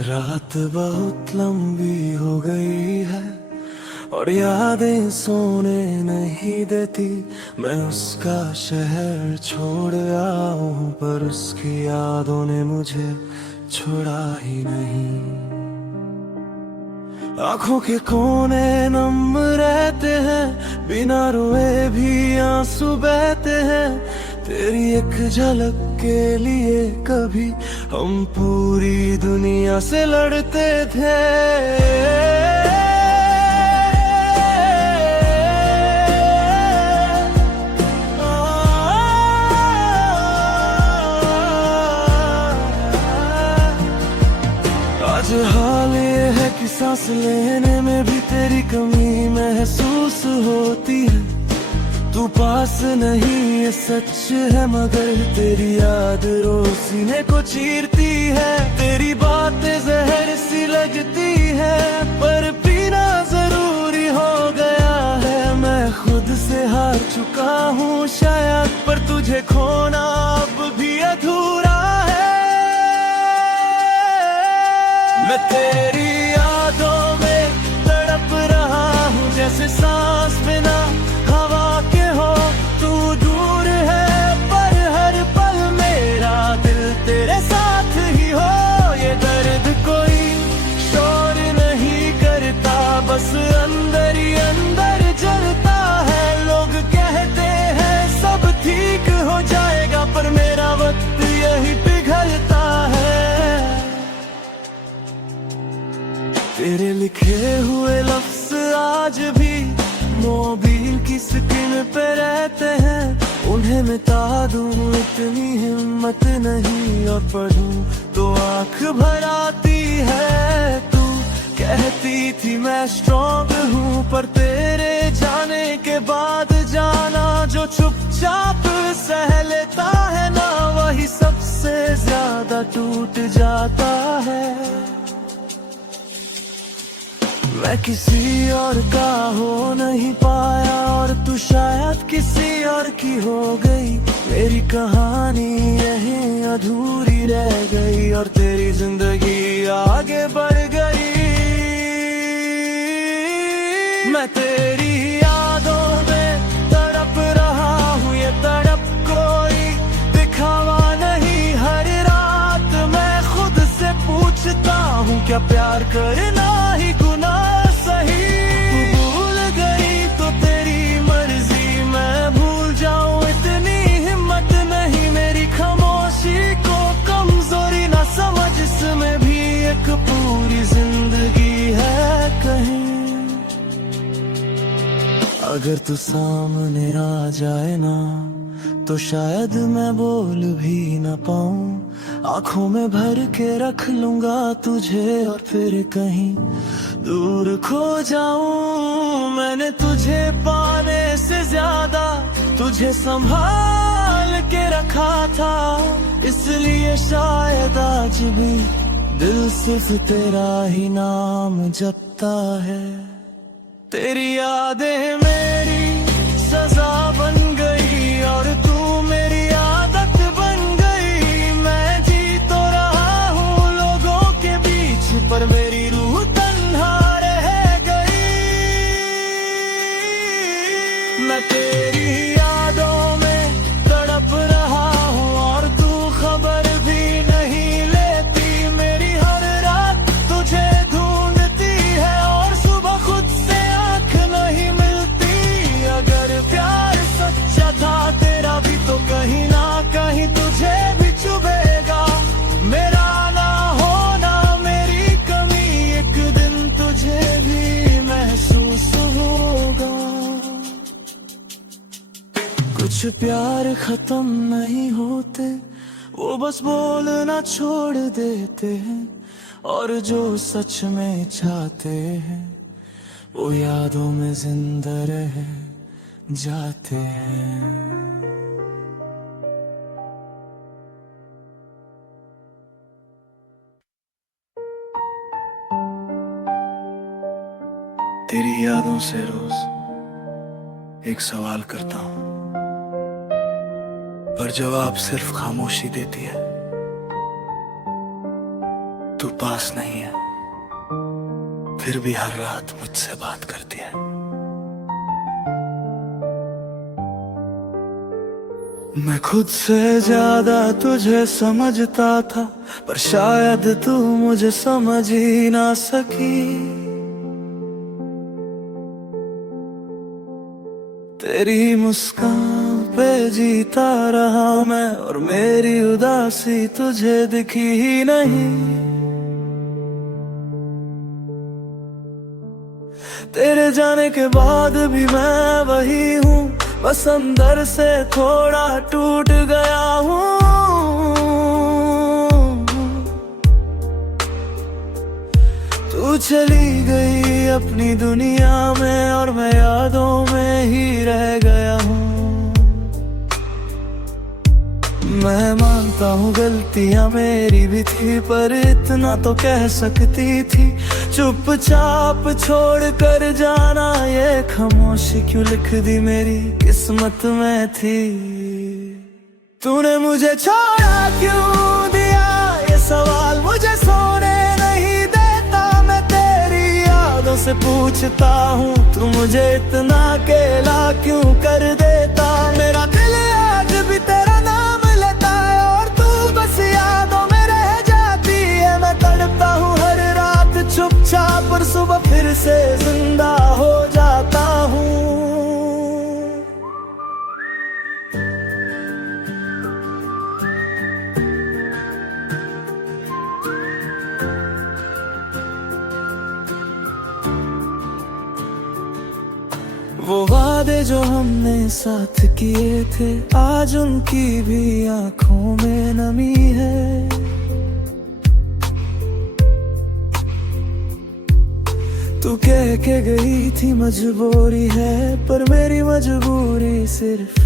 रात बहुत लंबी हो गई है और यादें सोने नहीं देती। मैं उसका शहर छोड़ आऊं पर उसकी यादों ने मुझे छोड़ा ही नहीं। आंखों के कोने नम रहते हैं, बिना रोए भी आंसू बहते हैं। तेरी एक झलक के लिए कभी हम पूरी दुनिया से लड़ते थे। आज हाल ये है कि सांस लेने में भी तेरी कमी महसूस होती है। तू पास नहीं ये सच है, मगर तेरी याद रोज सीने को चीरती है। तेरी बातें जहर सी लगती है पर पीना जरूरी हो गया है। मैं खुद से हार चुका हूँ शायद, पर तुझे खोना अब भी अधूरा है। मैं तेरी यादों में तड़प रहा हूँ, जैसे सांस बिना हवा के हो। तू दूर है पर हर पल मेरा दिल तेरे साथ ही हो। ये दर्द कोई शोर नहीं करता, बस अंदर ही अंदर जलता है। लोग कहते हैं सब ठीक हो जाएगा, पर मेरा वक्त यही पिघलता है। तेरे लिखे हुए लफ्ज आज भी मोबाइल की स्क्रीन पे रहते हैं। उन्हें मिटा दूं इतनी हिम्मत नहीं, और पढ़ूं तो आंख भर आती है। तू कहती थी मैं स्ट्रॉन्ग हूँ, पर तेरे जाने के बाद जाना जो चुपचाप सह लेता है ना, वही सबसे ज्यादा टूट जाता है। मैं किसी और का हो नहीं पाया और तू शायद किसी और की हो गई। मेरी कहानी यहीं अधूरी रह गई और तेरी जिंदगी आगे बढ़ गई। मैं तेरी यादों में तड़प रहा हूँ, ये तड़प कोई दिखावा नहीं। हर रात मैं खुद से पूछता हूँ, क्या प्यार करना ही गुनाह सही? तू भूल गई तो तेरी मर्जी, मैं भूल जाऊं इतनी हिम्मत नहीं। मेरी खामोशी को कमजोरी ना समझ, इसमें भी एक पूरी जिंदगी है कहीं। अगर तू सामने आ जाए ना, तो शायद मैं बोल भी ना पाऊं। आंखों में भर के रख लूंगा तुझे और फिर कहीं दूर खो जाऊं। मैंने तुझे पाने से ज्यादा तुझे संभाल के रखा था, इसलिए शायद आज भी दिल सिर्फ तेरा ही नाम जपता है। तेरी यादें मेरी सजा बन गई और तू मेरी आदत बन गई। मैं जी तो रहा हूँ लोगों के बीच, पर मेरी रूह तन्हा रह गई। मैं तेरी यादों में तड़प रहा हूँ और तू खबर भी नहीं लेती। मेरी हर रात तुझे ढूंढती है और सुबह खुद से आंख नहीं मिलती। अगर प्यार सच्चा था तेरा भी, तो कहीं ना कहीं तुझे भी चुभेगा। मेरा ना होना मेरी कमी, एक दिन तुझे भी महसूस होगा। कुछ प्यार खत्म नहीं होते, वो बस बोलना छोड़ देते हैं। और जो सच में चाहते हैं वो यादों में जिंदा रह जाते हैं। तेरी यादों से रोज एक सवाल करता हूँ, पर जवाब सिर्फ खामोशी देती है। तू पास नहीं है, फिर भी हर रात मुझसे बात करती है। मैं खुद से ज्यादा तुझे समझता था, पर शायद तू मुझे समझ ही ना सकी। तेरी मुस्कान पे जीता रहा मैं, और मेरी उदासी तुझे दिखी ही नहीं। तेरे जाने के बाद भी मैं वही हूँ, बस अंदर से थोड़ा टूट गया हूँ। तू चली गई अपनी दुनिया में, और मैं यादों में ही रह गया हूँ। मैं मानता हूँ गलतियाँ मेरी भी थी, पर इतना तो कह सकती थी। चुपचाप छोड़ कर जाना, ये खामोशी क्यों लिख दी मेरी किस्मत में थी। तूने मुझे छोड़ा क्यों दिया, ये सवाल मुझे सोने नहीं देता। मैं तेरी यादों से पूछता हूँ, तू मुझे इतना अकेला क्यों कर देता। मेरा दिल आज भी तेरा नाम लेता है, और तू बस यादों में रह जाती है। मैं तड़पता हूँ हर रात चुपचाप, पर सुबह फिर से जिंदा हो जाता हूँ। वो वादे जो हमने साथ किए थे, आज उनकी भी आंखों में नमी है। तू कह के गई थी मजबूरी है, पर मेरी मजबूरी सिर्फ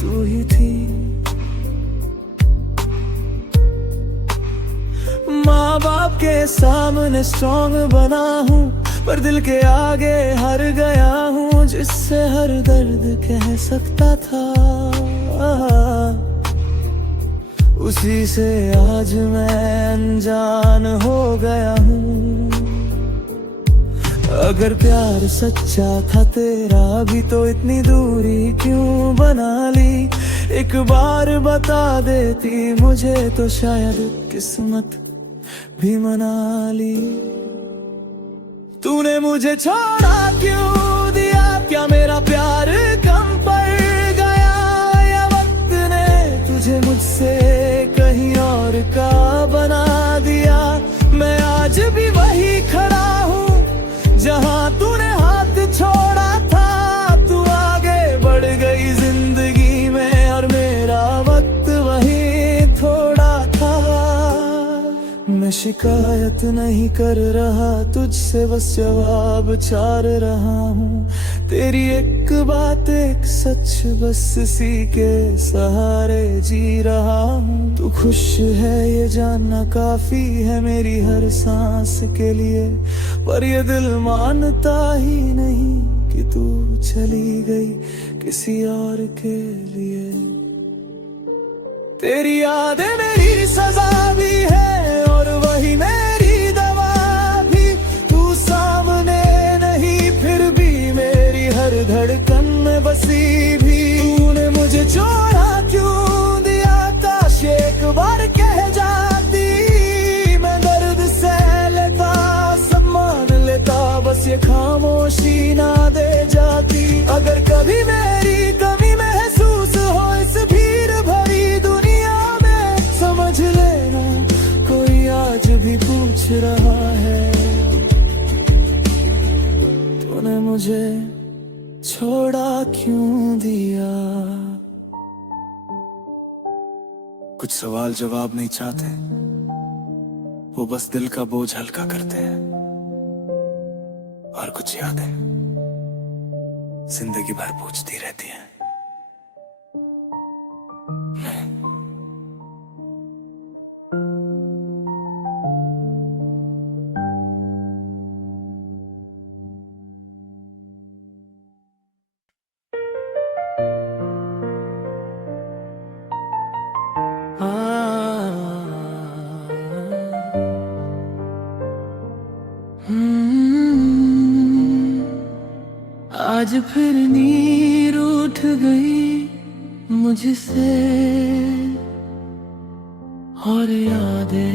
तू ही थी। माँ बाप के सामने स्ट्रॉन्ग बना हूँ, पर दिल के आगे हार गया हूँ। जिससे हर दर्द कह सकता था, उसी से आज मैं अनजान हो गया हूँ। अगर प्यार सच्चा था तेरा भी, तो इतनी दूरी क्यों बना ली। एक बार बता देती मुझे, तो शायद किस्मत भी मना ली। तूने मुझे छोड़ा क्यों दिया, क्या मेरा प्यार कम पड़ गया, या वक्त ने तुझे मुझसे कहीं और का बना दिया। मैं आज भी वही खड़ा हूँ जहाँ तूने हाथ छोड़ा था। तू आगे बढ़ गई जिंदगी में, और मेरा वक्त वही थोड़ा था। मैं शिकायत नहीं कर रहा तुझसे, बस जवाब चार रहा हूँ। तेरी एक बात एक सच, बस इसी के सहारे जी रहा हूँ। तू खुश है ये जानना काफी है मेरी हर सांस के लिए, पर ये दिल मानता ही नहीं कि तू चली गई किसी और के लिए। तेरी यादें मेरी सजा भी है, और वही मेरी दवा भी। तू सामने नहीं, फिर भी मेरी हर धड़कन में बसी भी। तूने मुझे छोड़ा क्यों दिया, काश एक बार कह जाती। मैं दर्द सह लेता, सब मान लेता, बस ये खामोशी ना दे जाती। अगर कभी मेरी कमी महसूस हो इस भीड़ भरी दुनिया में, समझ लेना कोई आज भी पूछ रहा है, तूने मुझे छोड़ा क्यों दिया। कुछ सवाल जवाब नहीं चाहते, वो बस दिल का बोझ हल्का करते हैं। और कुछ यादें जिंदगी भर पूछती रहती हैं। आज फिर नींद उठ गई मुझसे और यादें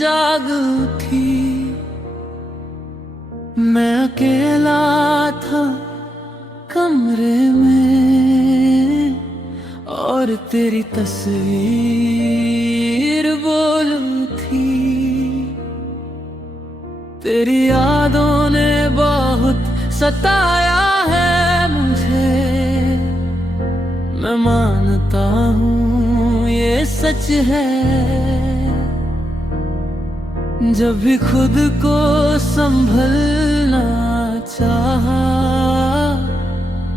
जाग उठी। मैं अकेला था कमरे में और तेरी तस्वीर बोल थी। तेरी यादों ने बहुत सताया है मुझे, मैं मानता हूँ ये सच है। जब भी खुद को संभलना चाहा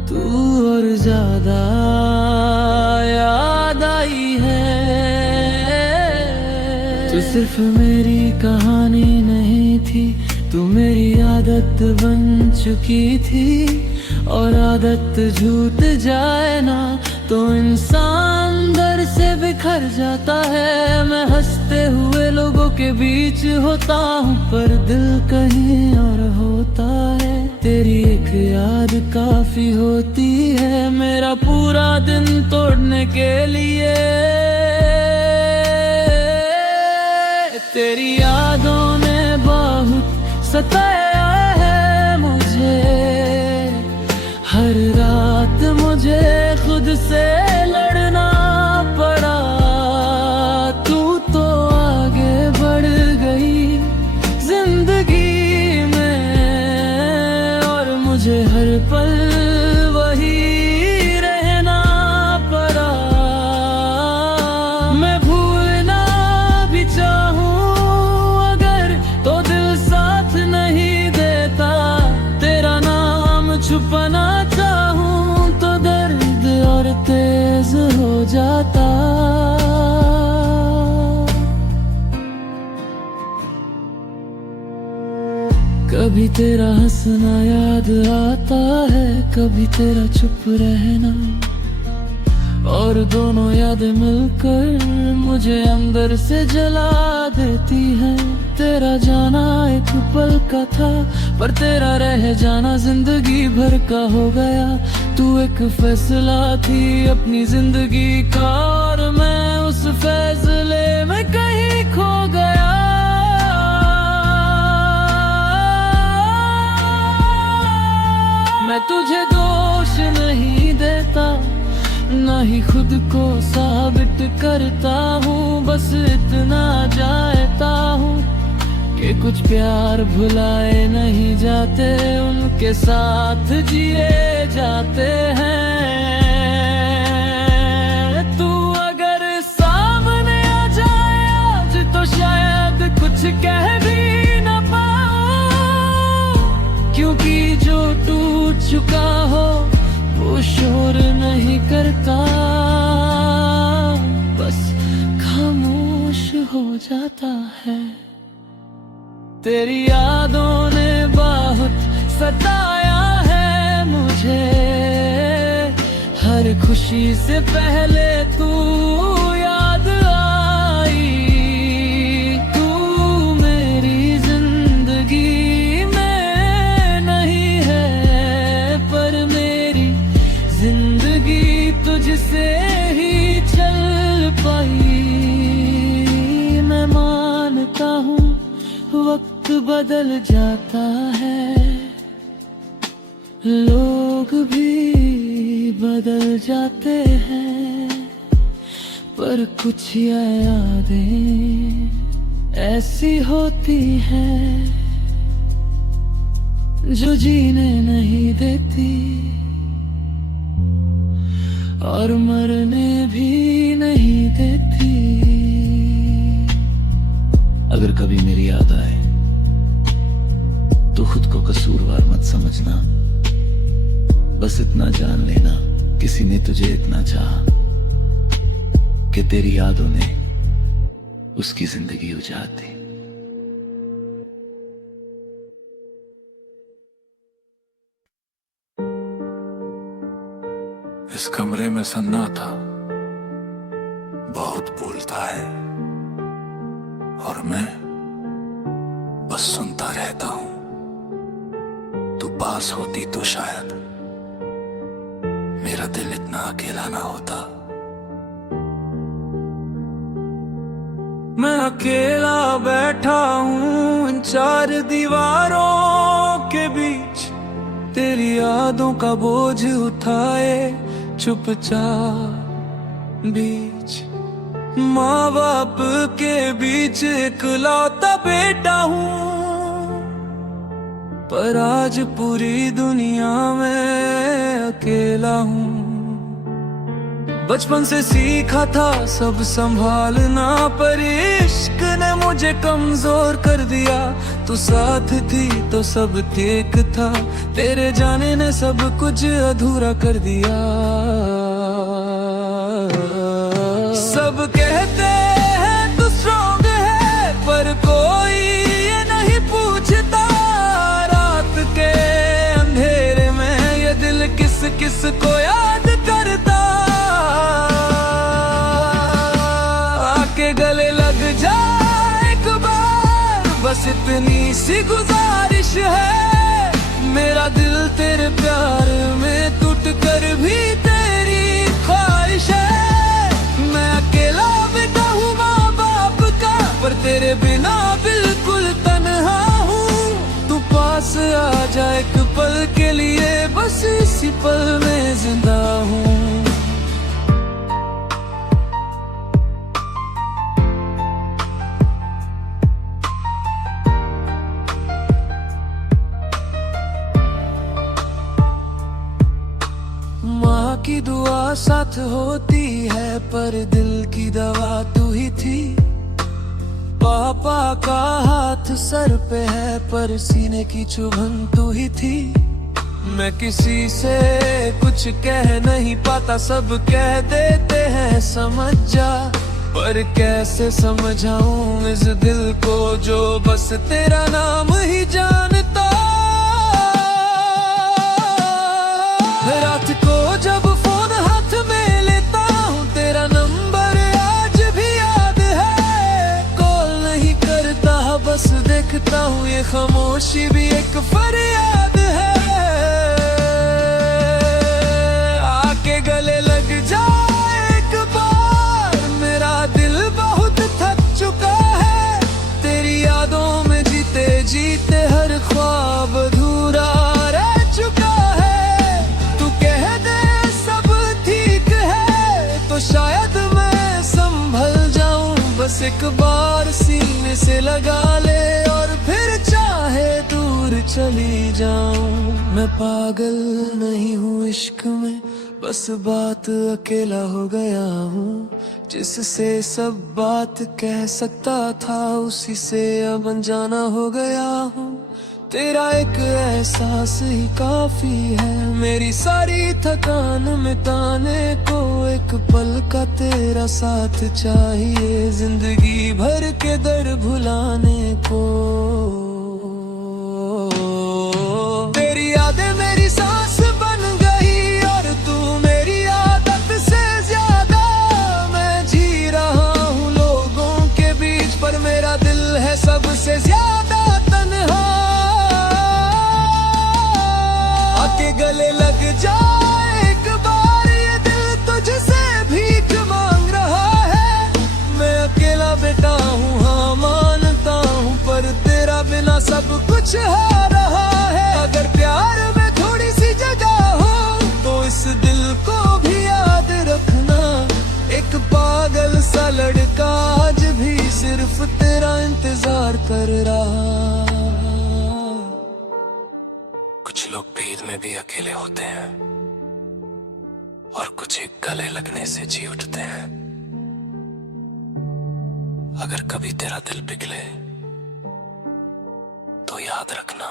तू और ज्यादा याद आई है। तू सिर्फ मेरी कहानी नहीं थी, तू मेरी आदत बन चुकी थी। और आदत झूठ जाए ना तो इंसान दर से बिखर जाता है। मैं हंसते हुए लोगों के बीच होता हूँ पर दिल कहीं और होता है। तेरी एक याद काफी होती है मेरा पूरा दिन तोड़ने के लिए। तेरी यादों ने बहुत सताया है मुझे, हर रात मुझे खुद से लड़ना पड़ा। तू तो आगे बढ़ गई जिंदगी में और मुझे हर पल वही रहना पड़ा। मैं भूलना भी चाहूं अगर तो दिल साथ नहीं देता। तेरा नाम छुपाना चाहूं तो दर्द और तेज हो जाता। कभी तेरा हंसना याद आता है, कभी तेरा चुप रहना, और दोनों यादें मिलकर मुझे अंदर से जला देती है। तेरा जाना एक पल का था पर तेरा रह जाना जिंदगी भर का हो गया। तू एक फैसला थी अपनी जिंदगी का और मैं उस फैसले में कहीं खो गया। मैं तुझे दोष नहीं देता ना ही खुद को साबित करता हूँ, बस इतना जानता हूँ कि कुछ प्यार भुलाए नहीं जाते, उनके साथ जिए जाते हैं। तू अगर सामने आ जाए आज तो शायद कुछ कह भी न पाऊं, क्योंकि जो टूट चुका हो वो शोर नहीं करता, बस खामोश हो जाता है। तेरी यादों ने बहुत सताया है मुझे, हर खुशी से पहले तू याद आई। तू मेरी जिंदगी में नहीं है पर मेरी जिंदगी तुझसे ही चल पाई। मैं मानता हूँ वक्त बदल जाता है, लोग भी बदल जाते हैं, पर कुछ यादें ऐसी होती हैं जो जीने नहीं देती और मरने भी नहीं देती। अगर कभी मेरी याद आए तो खुद को कसूरवार मत समझना, बस इतना जान लेना किसी ने तुझे इतना चाहा कि तेरी यादों ने उसकी जिंदगी उजाड़ दी। इस कमरे में सन्नाटा बहुत बोलता है और मैं बस सुनता रहता हूं। तू पास होती तो शायद मेरा दिल इतना अकेला ना होता। मैं अकेला बैठा हूँ इन चार दीवारों के बीच, तेरी यादों का बोझ उठाए चुपचाप बीच। माँ बाप के बीच इकलौता बेटा हूँ, पर आज पूरी दुनिया में अकेला हूँ। बचपन से सीखा था सब संभालना, पर इश्क ने मुझे कमजोर कर दिया। तू साथ थी तो सब ठीक था, तेरे जाने ने सब कुछ अधूरा कर दिया। सब कहते हैं तू स्ट्रॉन्ग है, पर कोई ये नहीं पूछता रात के अंधेरे में ये दिल किस किस को याद करता। आके गले लग जा एक बार, बस इतनी सी गुजारिश है। मेरा दिल तेरे प्यार में टूट कर भी तेरी ख्वाहिश है। मैं अकेला बेटा हूँ माँ बाप का, पर तेरे बिना बिल्कुल तन्हा हूँ। तू पास आ जा एक पल के लिए, बस इसी पल में जिंदा हूँ। माँ की दुआ साथ होती है, पर दिल की दवा तू ही थी। पापा का हाथ सर पे है, पर सीने की चुभन तू ही थी। मैं किसी से कुछ कह नहीं पाता, सब कह देते हैं समझ जा, पर कैसे समझाऊं इस दिल को जो बस तेरा नाम ही जानता। रात को जब फोन हाथ में लेता हूँ, तेरा नंबर आज भी याद है। कॉल नहीं करता बस देखता हूँ, ये खामोशी भी एक फरियाद है। आके गले लग जा एक बार, मेरा दिल बहुत थक चुका है। तेरी यादों में जीते जीते हर ख्वाब अधूरा रह चुका है। तो शायद मैं संभल जाऊं, बस एक बार सीने से लगा ले और फिर चाहे दूर चली जाऊं। मैं पागल नहीं हूँ इश्क में, बस बात अकेला हो गया हूँ। जिससे सब बात कह सकता था, उसी से अब अनजाना हो गया हूँ। तेरा एक एहसास ही काफी है, मेरी सारी थकान मिटाने को। एक पल का तेरा साथ चाहिए, जिंदगी भर के दर्द भुलाने को। तेरी यादें मेरी सांस बन गई, और तू मेरी आदत से ज्यादा। मैं जी रहा हूँ लोगों के बीच, पर मेरा दिल है सबसे ज्यादा तन्हा। आके गले लग जा एक बार, ये दिल तुझसे भीख मांग रहा है। मैं अकेला बेटा हूँ हाँ मानता हूँ, पर तेरा बिना सब कुछ है रहा है। अगर प्यार में थोड़ी सी जगह हो, तो इस दिल को भी याद रखना। एक पागल सा लड़का आज भी सिर्फ तेरा इंतजार कर रहा। कुछ लोग भीड़ में भी अकेले होते हैं, और कुछ एक गले लगने से जी उठते हैं। अगर कभी तेरा दिल पिघले तो याद रखना,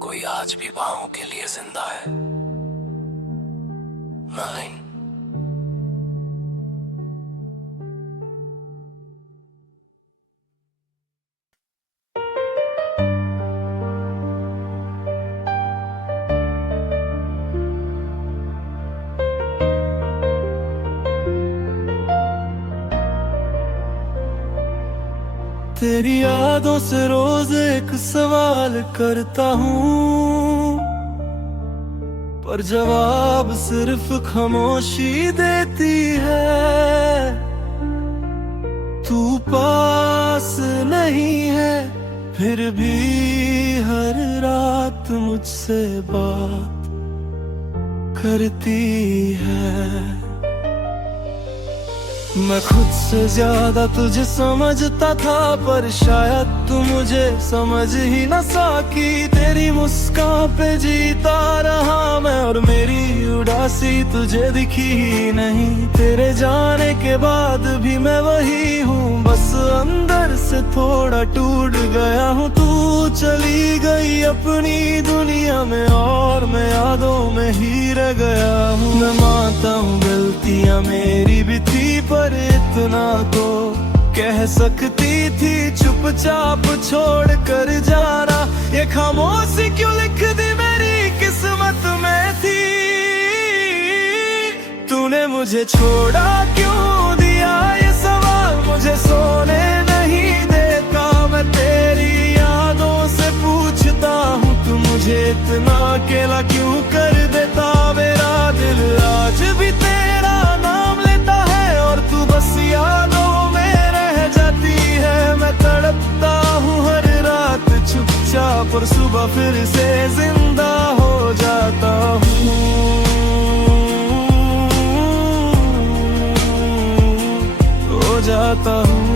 कोई आज भी बाहों के लिए जिंदा है। 9 तेरी यादों से रोज एक सवाल करता हूँ, पर जवाब सिर्फ खामोशी देती है। तू पास नहीं है, फिर भी हर रात मुझसे बात करती है। मैं खुद से ज्यादा तुझे समझता था, पर शायद तू मुझे समझ ही न सकी। तेरी मुस्कान पे जीता रहा मैं, और मेरी उदासी तुझे दिखी ही नहीं। तेरे जाने के बाद भी मैं वही हूँ, बस अंदर से थोड़ा टूट गया हूँ। तू चली गई अपनी दुनिया में, और मैं यादों में ही रह गया हूँ। मैं मानता हूँ गलतियाँ मेरी भी थी, पर इतना तो कह सकती थी। चुपचाप छोड़ कर जाना, ये खामोशी क्यों लिख दी मेरी किस्मत में थी। तूने मुझे छोड़ा क्यों दिया, ये सवाल मुझे सोने नहीं देता। मैं तेरी यादों से पूछता हूँ, तू मुझे इतना अकेला क्यों कर देता। मेरा दिल आज भी तेरा नाम लेता है, और तू बस यादों में रह जाती है। मैं तड़पता हूँ हर रात चुपचाप, और सुबह फिर से जिंदा हो जाता हूँ। हो जाता हूँ।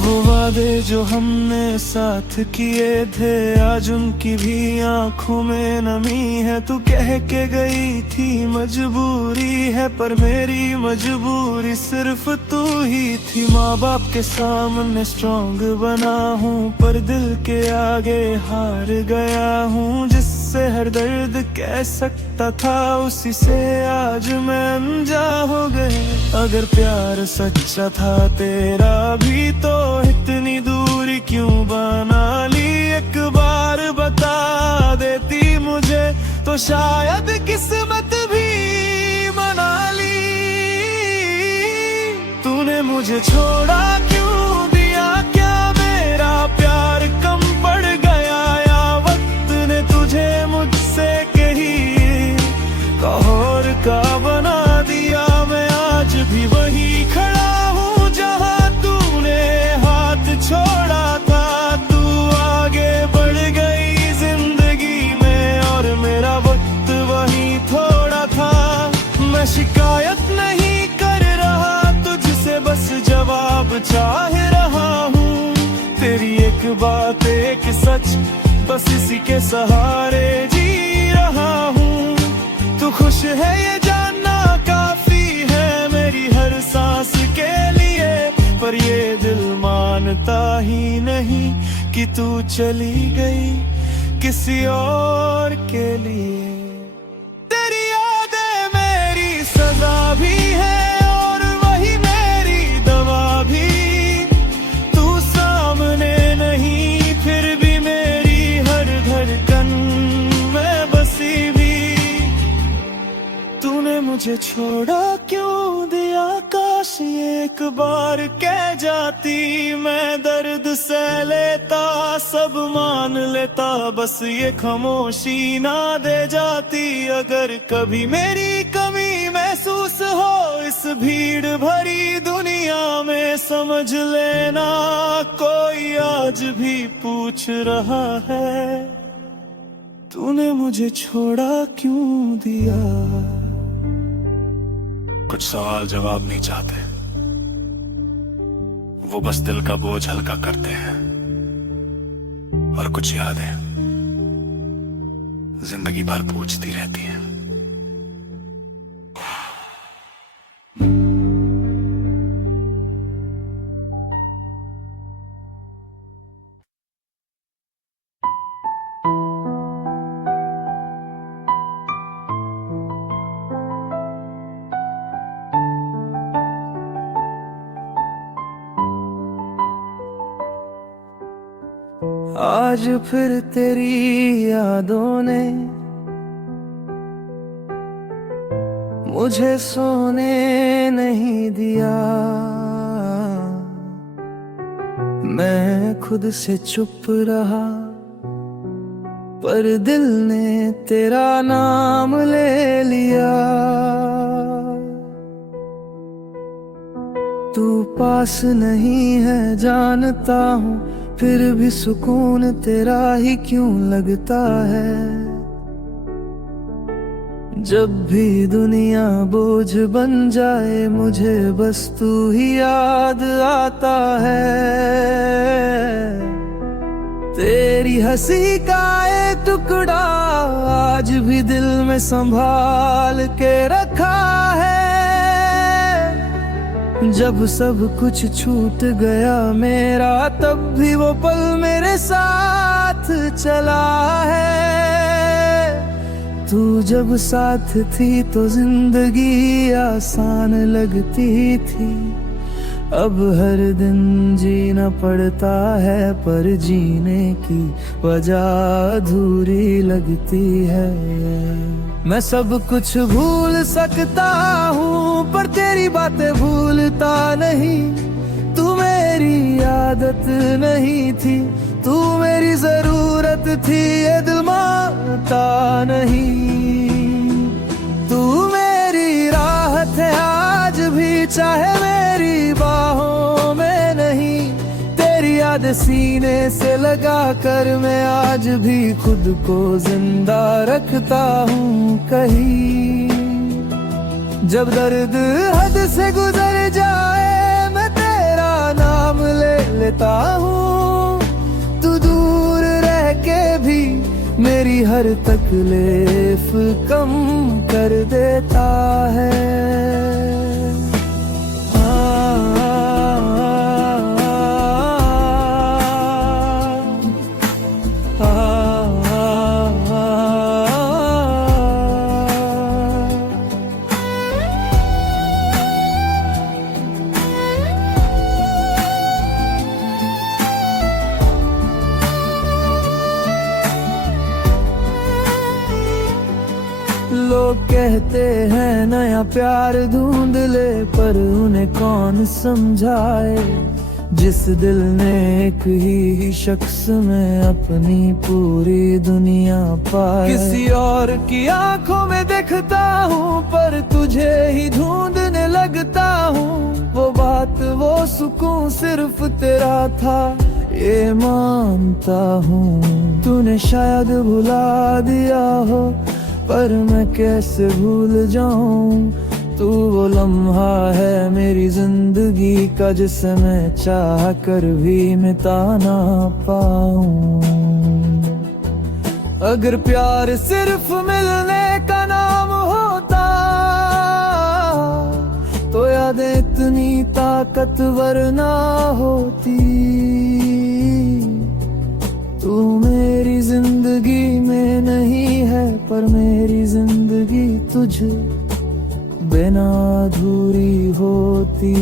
वो वादे जो हमने साथ किए थे, आज उनकी भी आंखों में नमी है। तू कह के गई थी मजबूरी है, पर मेरी मजबूरी सिर्फ तू ही थी। माँ बाप के सामने स्ट्रॉन्ग बना हूँ, पर दिल के आगे हार गया हूँ। जिससे हर दर्द कह सकता था, उसी से आज मैं अनजा हो गए। अगर प्यार सच्चा था तेरा भी, तो इतनी दूरी क्यों बना ली। एक बार बता देती मुझे, तो शायद किस्मत भी मना ली। तूने मुझे छोड़ा क्यों दिया, क्या मेरा प्यार कम पड़ गया, या वक्त ने तुझे मुझसे कही कहर का बना दिया। मैं आज भी वही खड़ा हूँ जहाँ तूने हाथ छोड़ा था। तू आगे बढ़ गई जिंदगी में, और मेरा वक्त वही थोड़ा था। मैं शिकायत नहीं कर रहा तुझसे, बस जवाब चाह रहा हूँ। तेरी एक बात एक सच, बस इसी के सहारे जी रहा हूँ। तू खुश है ये जानना काफी है मेरी हर सांस के लिए, पर ये दिल मानता ही नहीं कि तू चली गई किसी और के लिए। तेरी यादें मेरी सजा भी है, और वही मेरी दवा भी। तू सामने नहीं, फिर भी मेरी हर धड़कन में बसी भी। तूने मुझे छोड़ा क्यों दिया, काश ये एक बार कह जाती। मैं दर्द सह लेता, सब मान लेता, बस ये खामोशी ना दे जाती। अगर कभी मेरी कमी महसूस हो इस भीड़ भरी दुनिया में, समझ लेना कोई आज भी पूछ रहा है, तूने मुझे छोड़ा क्यों दिया। कुछ सवाल जवाब नहीं चाहते, वो बस दिल का बोझ हल्का करते हैं। और कुछ यादें जिंदगी भर पूछती रहती हैं। आज फिर तेरी यादों ने मुझे सोने नहीं दिया। मैं खुद से चुप रहा, पर दिल ने तेरा नाम ले लिया। तू पास नहीं है जानता हूँ, फिर भी सुकून तेरा ही क्यों लगता है। जब भी दुनिया बोझ बन जाए, मुझे बस तू ही याद आता है। तेरी हंसी का एक टुकड़ा आज भी दिल में संभाल के रखा है। जब सब कुछ छूट गया मेरा, तब भी वो पल मेरे साथ चला है। तू जब साथ थी तो जिंदगी आसान लगती थी। अब हर दिन जीना पड़ता है, पर जीने की वजह अधूरी लगती है। मैं सब कुछ भूल सकता हूँ, पर तेरी बातें भूलता नहीं। तू मेरी आदत नहीं थी, तू मेरी जरूरत थी, ये दिल मानता नहीं। तू मेरी राहत है आज भी, चाहे मेरी बाहों में नहीं। तेरी याद सीने से लगा कर मैं आज भी खुद को जिंदा रखता हूँ कहीं। जब दर्द हद से गुजर जाए, मैं तेरा नाम ले लेता हूँ। तू दूर रह के भी मेरी हर तकलीफ कम कर देता है। लोग कहते हैं नया प्यार ढूंढ ले, पर उन्हें कौन समझाए। जिस दिल ने एक ही शख्स में अपनी पूरी दुनिया पाए। किसी और की आंखों में देखता हूँ, पर तुझे ही ढूंढने लगता हूँ। वो बात वो सुकून सिर्फ तेरा था, ये मानता हूँ। तूने शायद भुला दिया हो, पर मैं कैसे भूल जाऊं। तू वो लम्हा है मेरी जिंदगी का, जिसे मैं चाह कर भी मिटा ना पाऊं। अगर प्यार सिर्फ मिलने का नाम होता, तो यादें इतनी ताकतवर ना होती। तू मेरी जिंदगी में नहीं है, पर मेरी जिंदगी तुझ बिना अधूरी होती।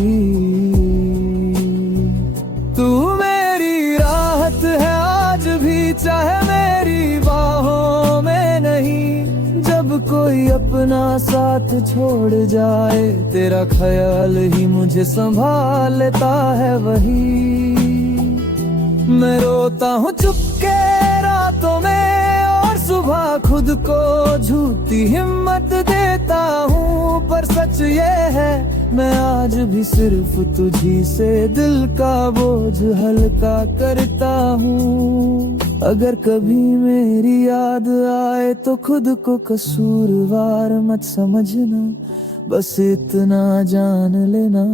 तू मेरी राहत है आज भी, चाहे मेरी बाहों में नहीं। जब कोई अपना साथ छोड़ जाए, तेरा ख्याल ही मुझे संभाल लेता है वही। मैं रोता हूँ चुपके रातों में, और सुबह खुद को झूठी हिम्मत देता हूँ। पर सच ये है, मैं आज भी सिर्फ तुझी से दिल का बोझ हल्का करता हूँ। अगर कभी मेरी याद आए, तो खुद को कसूरवार मत समझना। बस इतना जान लेना,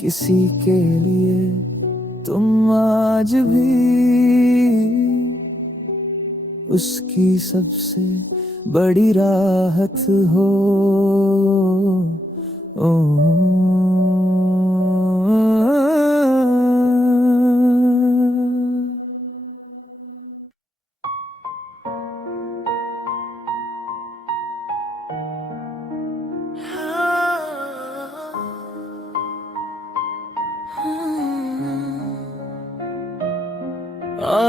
किसी के लिए तुम आज भी उसकी सबसे बड़ी राहत हो।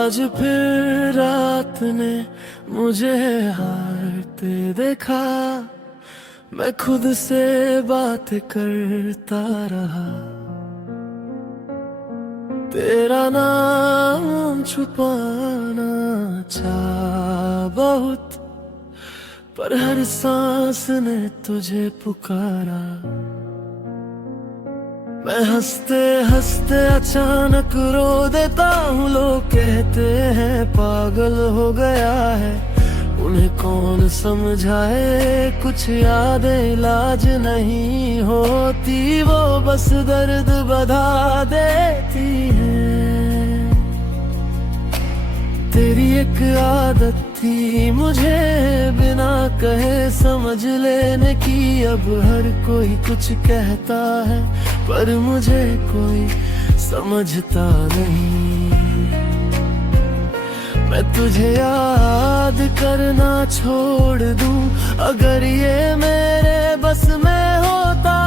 आज फिर रात ने मुझे हारते देखा। मैं खुद से बात करता रहा, तेरा नाम छुपाना चाहा बहुत, पर हर सांस ने तुझे पुकारा। मैं हंसते हंसते अचानक रो देता हूँ, लोग कहते हैं पागल हो गया है। उन्हें कौन समझाए, कुछ यादें इलाज नहीं होती, वो बस दर्द बढ़ा देती है। तेरी एक आदत थी मुझे बिना कहे समझ लेने की, अब हर कोई कुछ कहता है पर मुझे कोई समझता नहीं। मैं तुझे याद करना छोड़ दूं, अगर ये मेरे बस में होता,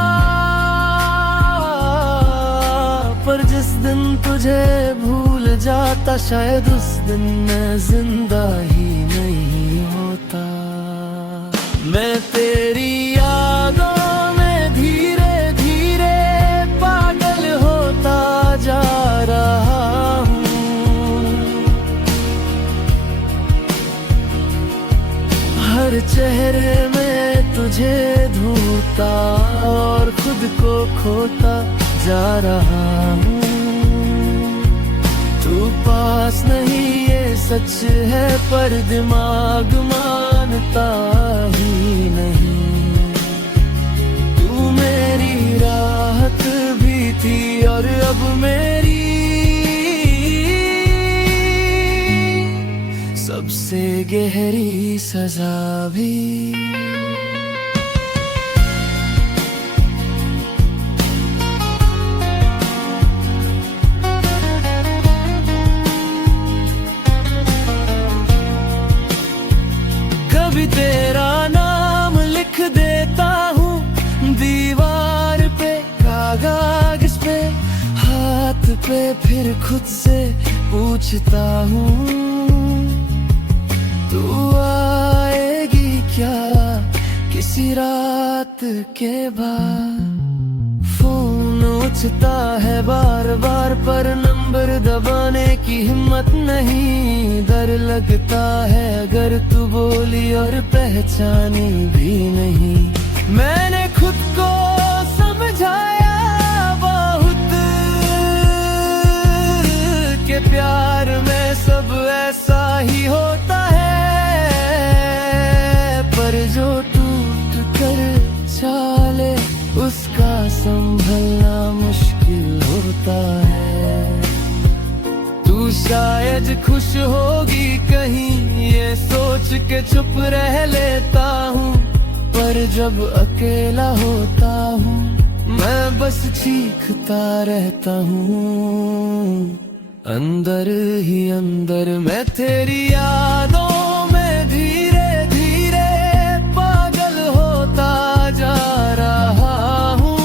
पर जिस दिन तुझे भूल जाता, शायद उस दिन मैं जिंदा ही नहीं होता। मैं तेरी यादों में धीरे धीरे पागल होता जा रहा हूँ। हर चेहरे में तुझे ढूंढता और खुद को खोता जा रहा हूँ। तू पास नहीं ये सच है, पर दिमाग मानता ही नहीं। तू मेरी राहत भी थी और अब मेरी सबसे गहरी सजा भी। कभी तेरा नाम लिख देता हूँ दीवार पे, कागज पे, हाथ पे, फिर खुद से पूछता हूँ तू आएगी क्या किसी रात के बाद। फोन उठता है बार बार, पर नंबर दबाने की हिम्मत नहीं। डर लगता है अगर तू बोली और पहचानी भी नहीं। मैंने खुद को समझाया बहुत कि प्यार में सब ऐसा ही होता है, पर जो टूट कर चाले उसका संभलना मुश्किल होता है। तू शायद खुश होगी कहीं ये सोच के चुप रह लेता हूँ, पर जब अकेला होता हूँ मैं बस चीखता रहता हूँ। अंदर ही अंदर मैं तेरी यादों में धीरे धीरे पागल होता जा रहा हूँ।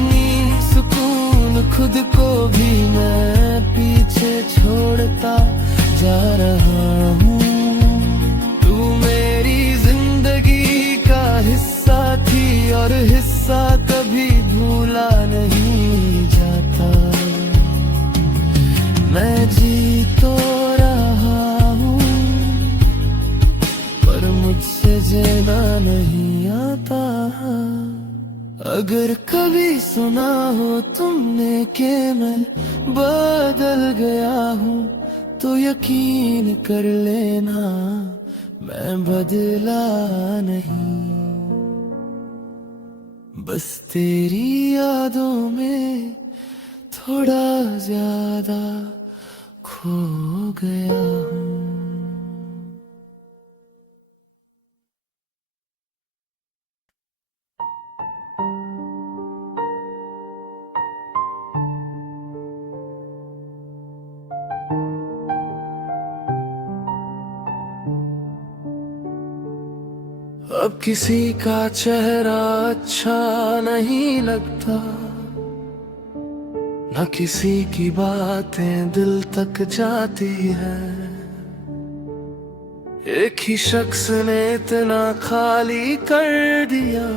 नींद सुकून खुद को भी मैं पीछे छोड़ता जा रहा हूँ। तू मेरी जिंदगी का हिस्सा थी और हिस्सा कभी भूला नहीं जाता। मैं जी तो रहा हूँ पर मुझसे जीना नहीं आता। अगर कभी सुना हो तुमने कि मैं बदल गया हूँ, तो यकीन कर लेना मैं बदला नहीं। बस तेरी यादों में थोड़ा ज्यादा खो गया हूँ। अब किसी का चेहरा अच्छा नहीं लगता, न किसी की बातें दिल तक जाती है। एक ही शख्स ने इतना खाली कर दिया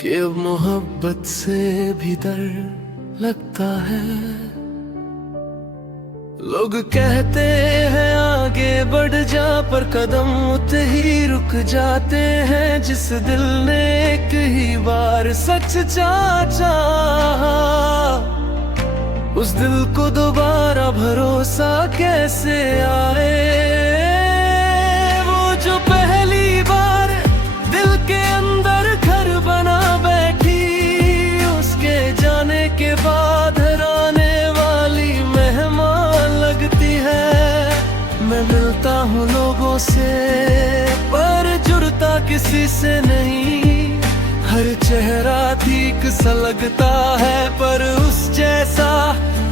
कि अब मोहब्बत से भी डर लगता है। लोग कहते हैं आगे बढ़ जा, पर कदम उतने ही रुक जाते हैं। जिस दिल ने एक ही बार सच चाहा, उस दिल को दोबारा भरोसा कैसे आए। वो जो पहली बार दिल के अंदर घर बना बैठी, उसके जाने के बाद हराने वाली मेहमान लगती है। मैं मिलता हूँ लोगों से पर जुड़ता किसी से नहीं। हर चेहरा ठीक सा लगता है पर उस जैसा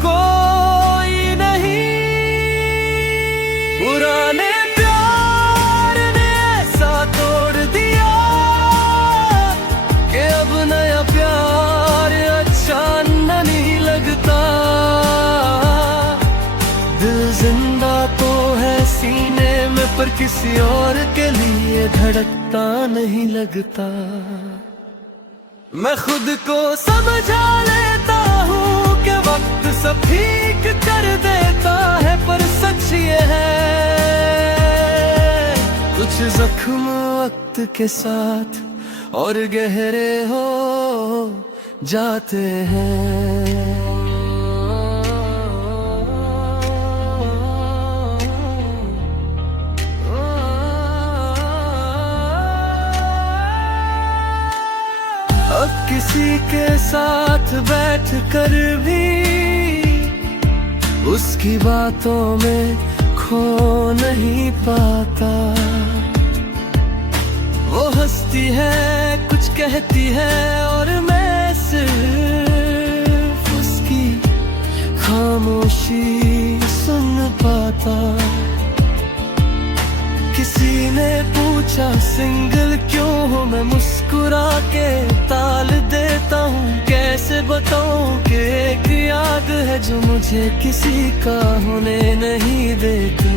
कोई नहीं। पुराने प्यार ने ऐसा तोड़ दिया कि अब नया प्यार अच्छा नहीं लगता। दिल जिंदा तो है सीने में, पर किसी और के लिए धड़कता नहीं लगता। मैं खुद को समझा लेता हूँ कि वक्त सब ठीक कर देता है, पर सच ये है कुछ जख्म वक्त के साथ और गहरे हो जाते हैं। अब किसी के साथ बैठ कर भी उसकी बातों में खो नहीं पाता। वो हंसती है, कुछ कहती है और मैं सिर्फ उसकी खामोशी सुन पाता। किसी ने पूछा सिंगल क्यों हो, मैं मुस्कुरा के ताल देता हूँ। कैसे बताऊँ कि एक याद है जो मुझे किसी का होने नहीं देती।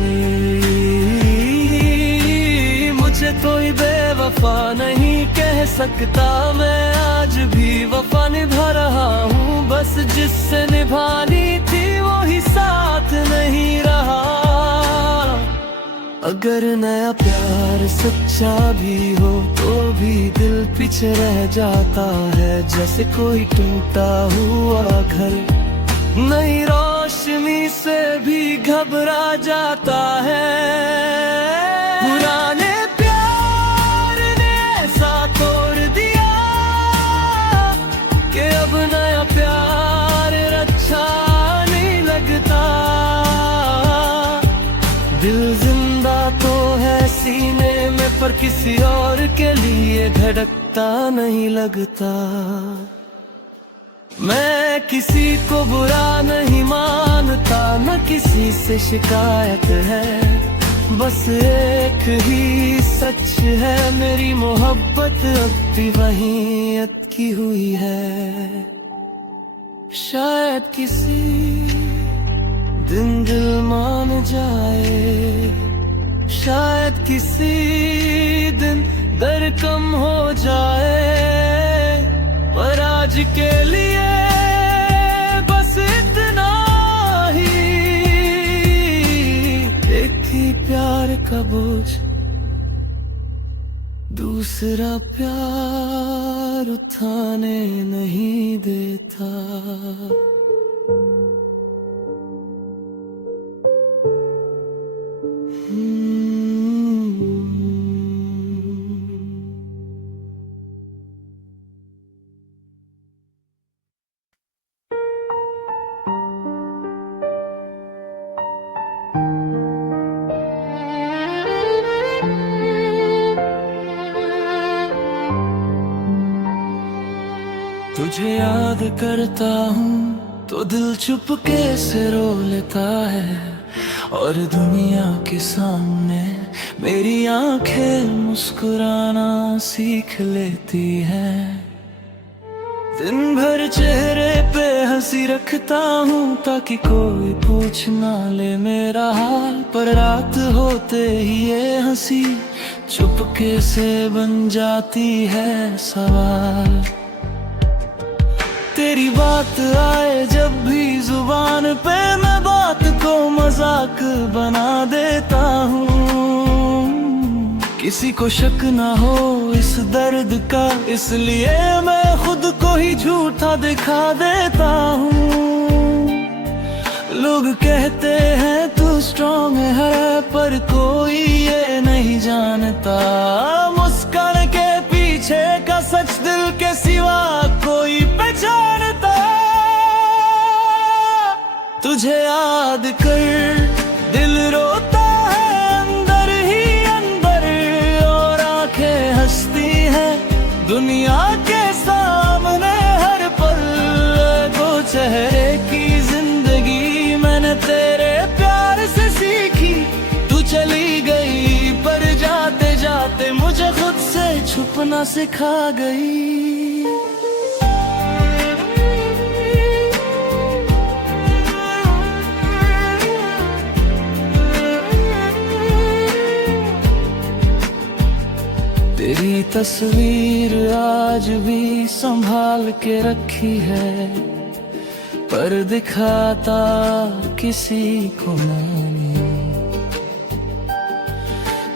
मुझे कोई बेवफा नहीं कह सकता, मैं आज भी वफा निभा रहा हूँ। बस जिससे निभानी थी वो ही साथ नहीं रहा। अगर नया प्यार सच्चा भी हो तो भी दिल पीछे रह जाता है। जैसे कोई टूटा हुआ घर नई रोशनी से भी घबरा जाता है। पुराने प्यार ने ऐसा तोड़ दिया कि अब नया प्यार अच्छा नहीं लगता। दिल जिंदा तो है सीने में, पर किसी और के लिए धड़कता नहीं लगता। मैं किसी को बुरा नहीं मानता, न किसी से शिकायत है। बस एक ही सच है, मेरी मोहब्बत अब भी वहीं अटकी हुई है। शायद किसी दिन दिल मान जाए, शायद किसी दिन दर्द कम हो जाए। पर आज के लिए बस इतना ही, एक ही प्यार का बोझ दूसरा प्यार उठाने नहीं देता। तुझे याद करता हूँ तो दिल चुपके से रो लेता है, और दुनिया के सामने मेरी आंखें मुस्कुराना सीख लेती हैं। दिन भर चेहरे पे हंसी रखता हूँ ताकि कोई पूछ ना ले मेरा हाल, पर रात होते ही ये हंसी चुपके से बन जाती है सवाल। तेरी बात आए जब भी जुबान पे, मैं बात को मजाक बना देता हूँ। किसी को शक ना हो इस दर्द का, इसलिए मैं खुद को ही झूठा दिखा देता हूँ। लोग कहते हैं तू स्ट्रॉन्ग है, पर कोई ये नहीं जानता मुस्कान के पीछे का सच दिल के सिवा कोई पहचानता। तुझे याद कर दिल रोता है अंदर ही अंदर, और आंखें हंसती हैं दुनिया के सामने हर पल। दो चेहरे की जिंदगी मैंने तेरे प्यार से सीखी, तू चली गई पर जाते जाते मुझे खुद से छुपना सिखा गई। तेरी तस्वीर आज भी संभाल के रखी है, पर दिखाता किसी को नहीं।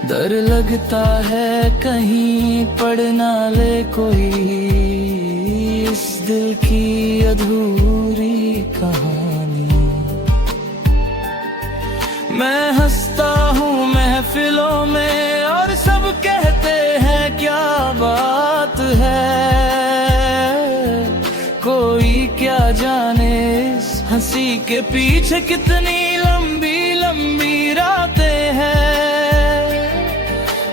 डर लगता है कहीं पढ़ ना ले कोई इस दिल की अधूरी कहानी। मैं हंसता हूँ महफिलों में और सब कहते हैं क्या बात है, कोई क्या जाने इस हंसी के पीछे कितनी लंबी लंबी रातें हैं।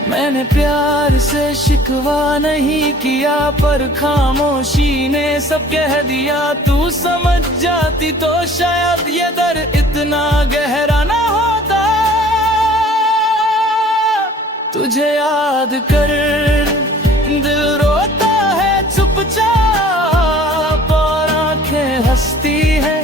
मैंने प्यार से शिकवा नहीं किया, पर खामोशी ने सब कह दिया। तू समझ जाती तो शायद ये दर्द इतना गहरा ना होता। तुझे याद कर दिल रोता है चुपचाप, और आंखें हंसती हैं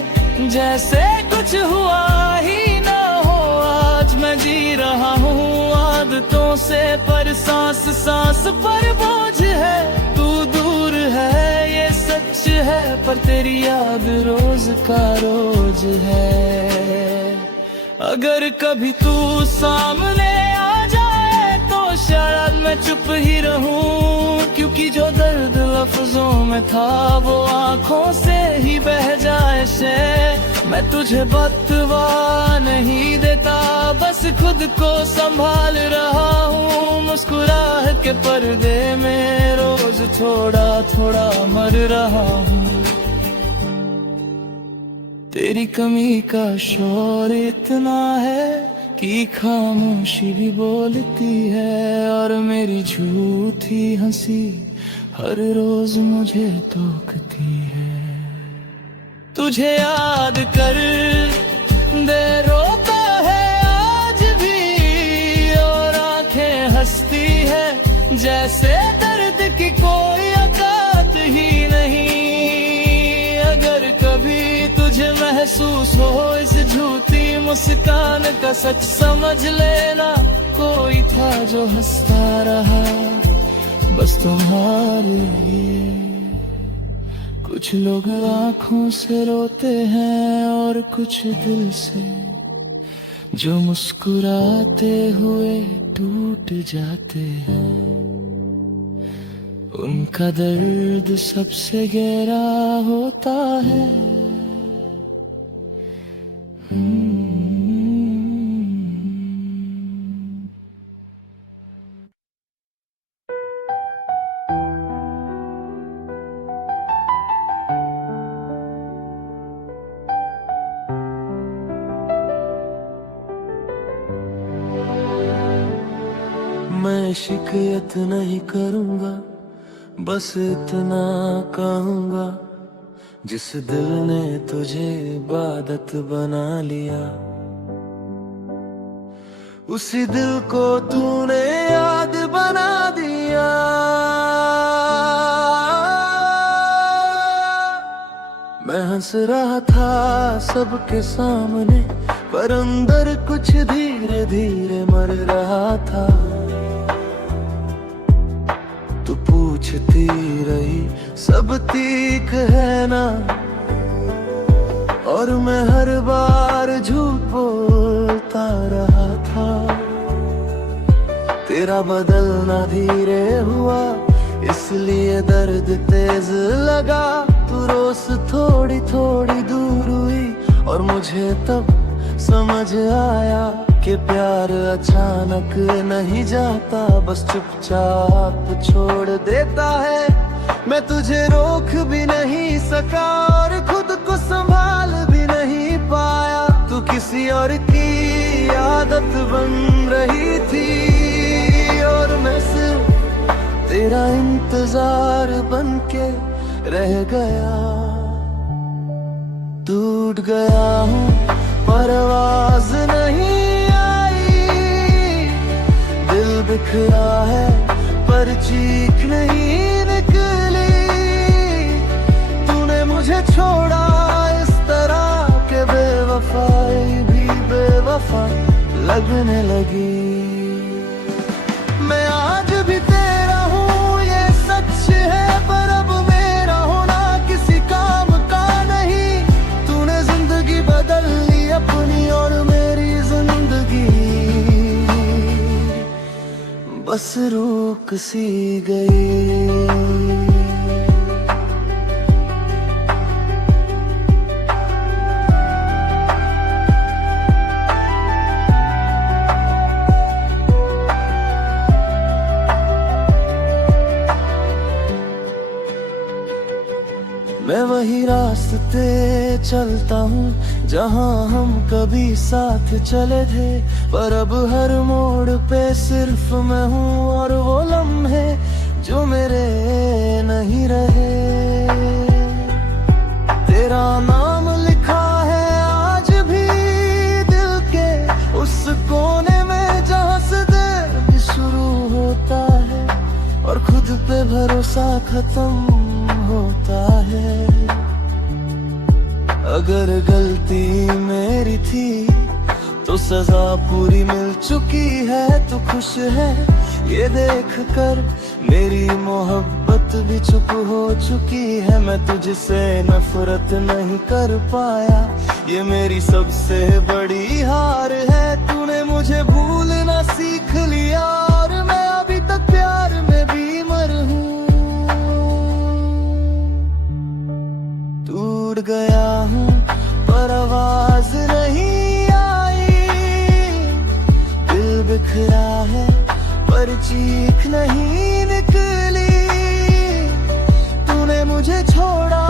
जैसे कुछ हुआ ही ना हो। आज मैं जी रहा हूँ आदतों से, पर सांस सांस पर बोझ है। तू दूर है ये सच है, पर तेरी याद रोज का रोज है। अगर कभी तू सामने आ जाए तो शायद मैं चुप ही रहूं, क्योंकि जो दर्द लफ्जों में था वो आंखों से ही बह जाए से। मैं तुझे बतवा नहीं देता, बस खुद को संभाल रहा हूँ। मुस्कुराहट के पर्दे में रोज थोड़ा थोड़ा मर रहा हूँ। तेरी कमी का शोर इतना है कि खामोशी भी बोलती है, और मेरी झूठी हंसी हर रोज मुझे टोकती है। तुझे याद कर दे रोता है आज भी, और आंखें हंसती है जैसे दर्द की कोई औकात ही नहीं। अगर कभी तुझे महसूस हो इस झूठी मुस्कान का सच, समझ लेना कोई था जो हंसता रहा बस तुम्हारे लिए। कुछ लोग आंखों से रोते हैं और कुछ दिल से, जो मुस्कुराते हुए टूट जाते हैं। उनका दर्द सबसे गहरा होता है। मैं शिकायत नहीं करूंगा, बस इतना कहूंगा, जिस दिल ने तुझे इबादत बना लिया, उसी दिल को तूने याद बना दिया। हंस रहा था सबके सामने, पर अंदर कुछ धीरे धीरे मर रहा था। तू पूछती रही सब ठीक है ना, और मैं हर बार झूठ बोलता रहा था। तेरा बदलना धीरे हुआ, इसलिए दर्द तेज लगा। तू रोज थोड़ी थोड़ी दूर हुई, और मुझे तब समझ आया कि प्यार अचानक नहीं जाता, बस चुपचाप छोड़ देता है। मैं तुझे रोक भी नहीं सका और खुद को संभाल भी नहीं पाया। तू किसी और की आदत बन रही थी, और मैं सिर्फ तेरा इंतजार बनके रह गया। टूट गया हूँ पर आवाज नहीं आई, दिल बिखरा है पर चीख नहीं निकली। तूने मुझे छोड़ा इस तरह के बेवफाई भी बेवफा लगने लगी। मैं आज भी तेरा हूँ ये सच है, पर अब मेरा होना किसी काम का नहीं। तूने जिंदगी बदल ली अपनी, और मेरी जिंदगी बस रुक सी गई। मैं वही रास्ते चलता हूँ जहाँ हम कभी साथ चले थे, पर अब हर मोड़ पे सिर्फ मैं हूँ, और वो लम्हे जो मेरे नहीं रहे। तेरा नाम लिखा है आज भी दिल के उस कोने में, जहाँ से दर्द शुरू होता है और खुद पे भरोसा खत्म होता है। अगर गलती मेरी थी तो सजा पूरी मिल चुकी है। तू खुश है ये देख कर, मेरी मोहब्बत भी चुप हो चुकी है। मैं तुझसे नफरत नहीं कर पाया, ये मेरी सबसे बड़ी हार है। तूने मुझे भूलना सीख लिया, और मैं अभी तक प्यार में बीमार हूँ। टूट गया हूँ पर आवाज नहीं आई, दिल बिखरा है पर चीख नहीं निकली। तूने मुझे छोड़ा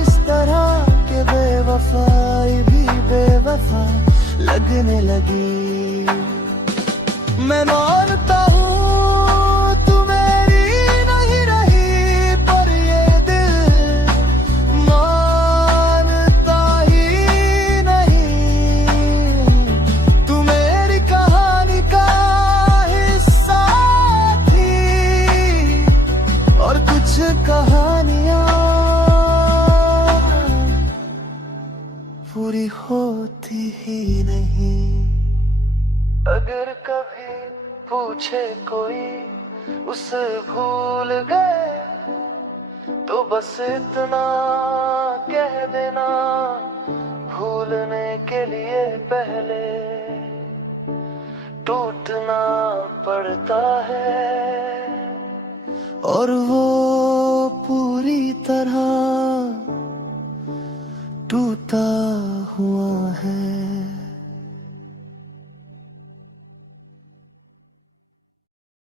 इस तरह के बेवफाई भी बेवफा लगने लगी। मैं मानता हूँ तू मेरी नहीं रही, पर ये दिल मानता ही नहीं। तू मेरी कहानी का हिस्सा थी, और कुछ कहानियां पूरी होती ही नहीं। अगर कभी पूछे कोई उसे भूल गए, तो बस इतना कह देना, भूलने के लिए पहले टूटना पड़ता है, और वो पूरी तरह टूटा हुआ है।